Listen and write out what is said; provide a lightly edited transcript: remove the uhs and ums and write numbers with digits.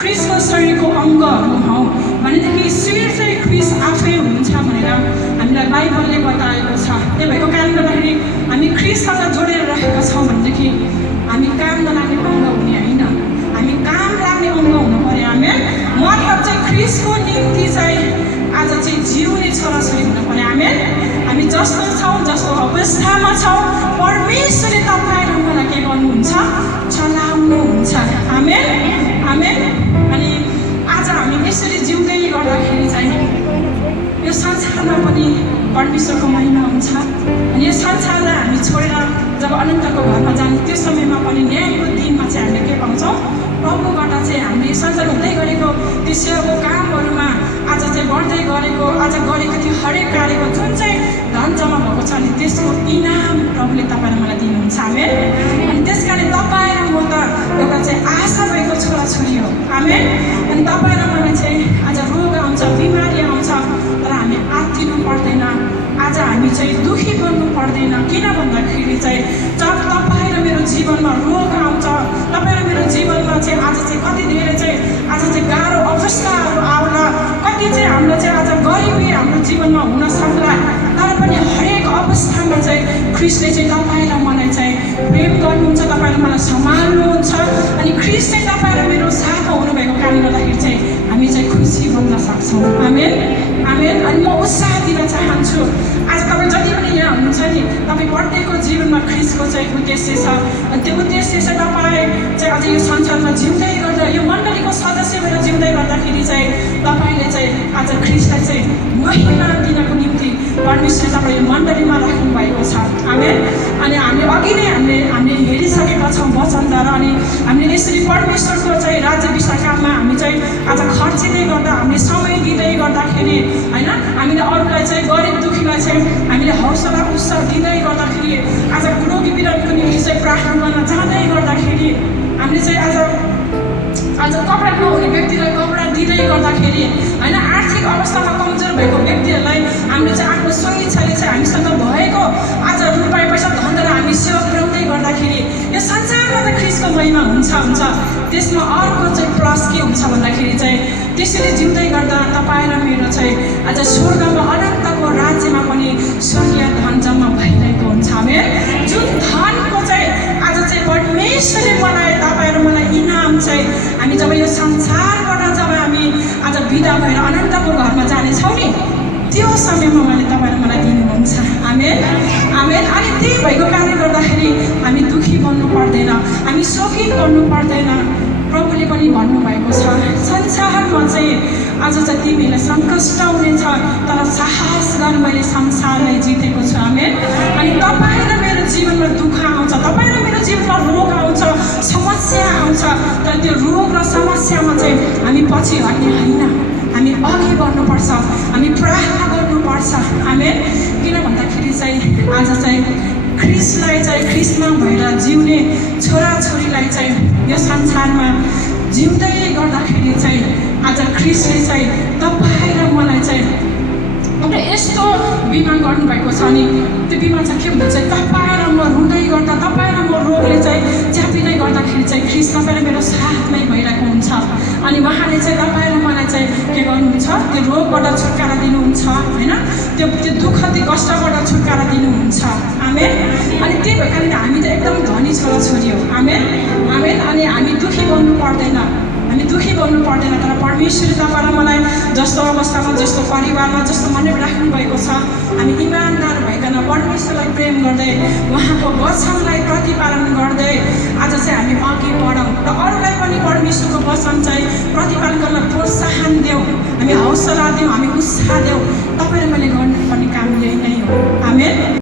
ख्रिस्टको शरीरको अङ्गहरू हौ भनेदेखि शरीर चाहिँ ख्रिस्ट आफै हुनुहुन्छ भनेर हामीलाई बाइबलले बताएको छ। त्यही भएको कारणले गर्दाखेरि हामी ख्रिस्टसँग जोडेर रहेका छौँ भनेदेखि हामी काम नलाग्ने अङ्ग हुने होइन, हामी काम लाग्ने अङ्ग हुनु पर्यो। हामी मतलब चाहिँ ख्रिस्टको निम्ति चाहिँ आज चाहिँ जिउने छोराछोरी हुनु पर्यो। हामी जस्तो छौँ, जस्तो अवस्थामा छौँ, परमेश्वरले तपाईँ र मलाई के गर्नुहुन्छ, चलाउनुहुन्छ। आमेन आमेन। अनि आज हामी यसरी जिउँदै गर्दाखेरि चाहिँ यो संसारमा पनि परमेश्वरको महिमा हुन्छ। अनि यो संसारलाई हामी छोडेर जब अनन्तको घरमा जाने त्यो समयमा पनि न्यायको दिनमा चाहिँ हामीले के पाउँछौँ, प्रभुबाट चाहिँ हामीले संसार हुँदै गरेको त्यो सेवाको कामहरूमा आज चाहिँ बढ्दै गरेको, आज गरेको त्यो हरेक कार्यको जुन चाहिँ धन जम्मा भएको छ अनि त्यसको इनाम प्रभुले तपाईँ र मलाई दिनुहुन्छ। आमेन। अनि त्यस कारण तपाईँ र म त एउटा चाहिँ आशा भएको छोराछोरी हो। आमेन। अनि तपाईँ र मलाई चाहिँ आज रोग आउँछ, बिमारी आउँछ, तर हामी आत्तिनु पर्दैन, आज हामी चाहिँ दुखी बन्नु पर्दैन। किन भन्दाखेरि चाहिँ जब तपाईँ र मेरो जीवनमा रोग आउँछ, तपाईँ र मेरो जीवनमा चाहिँ आज चाहिँ कति धेरै चाहिँ आज चाहिँ गाह्रो अवस्थाहरू आउला, कति चाहिँ हाम्रो चाहिँ आज गरिबी हाम्रो जीवनमा हुन सक्ला, तर पनि हरेक अवस्थामा चाहिँ ख्रिस्टले चाहिँ तपाईँ र मलाई चाहिँ प्रेम गर्नुहुन्छ, तपाईँ र मलाई सम्हाल्नुहुन्छ। अनि ख्रिस्ट चाहिँ तपाईँ र मेरो साथमा हुनुभएको कारणले गर्दाखेरि चाहिँ हामी चाहिँ खुसी बन्न सक्छौँ। आमेन आमेन। अनि म उत्साह दिन चाहन्छु आज तपाईँ जति पनि यहाँ हुनुहुन्छ नि, तपाईँ प्रत्येकको जीवनमा ख्रिस्टको चाहिँ उद्देश्य छ। अनि त्यो उद्देश्य चाहिँ तपाईँ चाहिँ अझ यो संसारमा जिउँदै गर्दा, यो मण्डलीको सदस्य भएर जिउँदै गर्दाखेरि चाहिँ तपाईँले चाहिँ आज ख्रिस्टलाई चाहिँ महिमा दिनको निम्ति परमेश्वरले तपाईँ यो मण्डलीमा राख्नु भएको छ। आमेन। अनि हामी अघि नै हामीले हेरिसकेका छौँ वचनद्वारा। अनि हामीले यसरी परमेश्वरको चाहिँ राज्य विशाखामा हामी चाहिँ आज खर्चिँदै गर्दा, हामीले समय दिँदै गर्दाखेरि होइन, हामीले अरूलाई चाहिँ गरिब दुखीलाई चाहिँ हामीले हौसला उत्साह दिँदै गर्दाखेरि, आज रोगी बिरामीको निम्ति चाहिँ प्रार्थना गर्न जाँदै गर्दाखेरि, हामीले चाहिँ आज कपडा नहुने व्यक्तिलाई कपडा दिँदै गर्दाखेरि होइन, आर्थिक अवस्थामा कमजोर भएको व्यक्तिहरूलाई हामीले चाहिँ आफ्नो स्वेच्छाले चाहिँ हामीसँग भएको आज रुपियाँ पैसा धनद्वारा हामी सेवा पुर्याउँदै गर्दाखेरि यो संसारमा त ख्रिस्टको महिमा हुन्छ। त्यसमा अर्को चाहिँ प्लस के हुन्छ भन्दाखेरि चाहिँ त्यसरी जिउँदै गर्दा तपाईँ र मेरो चाहिँ आज स्वर्गमा अनन्तको राज्यमा पनि स्वर्गीय धन जम्मा भइरहेको हुन्छ। आमेन। जुन धनको चाहिँ आज चाहिँ परमेश्वरले बनाए तपाईँ र मलाई इनाम चाहिँ हामी जब यो संसारबाट जब हामी आज बिदा भएर अनन्तको घरमा जानेछौँ नि, त्यो समयमा उहाँले तपाईँ र मलाई दिनुहुन्छ। आमेन आमेन। अनि त्यही भएको कारणले गर्दाखेरि हामी दुखी बन्नु पर्दैन, हामी शोकित गर्नु पर्दैन। प्रभुले पनि भन्नुभएको छ संसारमा चाहिँ आज चाहिँ तिमीलाई सङ्कष्ट हुनेछ, तर साहस गर मैले संसारलाई जितेको छु। आमेन। अनि तपाईँ र मेरो जीवनमा दुःख आउँछ, तपाईँ र मेरो जीवनमा रोग आउँछ, समस्या आउँछ, तर त्यो रोग र समस्यामा चाहिँ हामी पछि हट्ने होइन, हामी अघि बढ्नुपर्छ, हामी प्रार्थना गर्नुपर्छ। आमेन। किन भन्दाखेरि चाहिँ आज चाहिँ ख्रिस्टलाई चाहिँ ख्रिस्टमा भएर जिउने छोराछोरीलाई चाहिँ यो संसारमा जिउँदै गर्दाखेरि चाहिँ आज ख्रिस्टले चाहिँ तपाईँ र मलाई चाहिँ एउटा यस्तो बिमा गर्नुभएको छ। अनि त्यो बिमा चाहिँ के हुन्छ, तपाईँ र म रुँदै गर्दा, तपाईँ र म रोगले चाहिँ च्यापिँदै गर्दाखेरि चाहिँ ख्रिस्ट तपाईँ र मेरो साथमै भइरहेको हुन्छ। अनि उहाँले चाहिँ तपाईँ र मलाई चाहिँ के गर्नुहुन्छ, त्यो रोगबाट छुटकारा दिनुहुन्छ होइन, त्यो दुःख त्यो कष्टबाट छुटकारा दिनुहुन्छ। आमेन। अनि त्यही भएको कारणले हामी त एकदम धनी छोराछोरी हो। आमेन आमेन। अनि हामी दुखी बन्नु पर्दैन, हामी दुखी बन्नु पर्दैन, तर परमेश्वरले तपाईँ र मलाई जस्तो अवस्थामा, जस्तो परिवारमा, जस्तो मनले राख्नु भएको छ, हामी इमान्दार भइकन परमेश्वरलाई प्रेम गर्दै उहाँको वचनलाई प्रतिपालन गर्दै आज चाहिँ हामी अघि बढौँ र अरूलाई पनि परमेश्वरको वचन चाहिँ प्रतिपालन गर्न प्रोत्साहन देऊ, हामी हौसला देऊ, हामी उत्साह देऊ। तपाईँ र मैले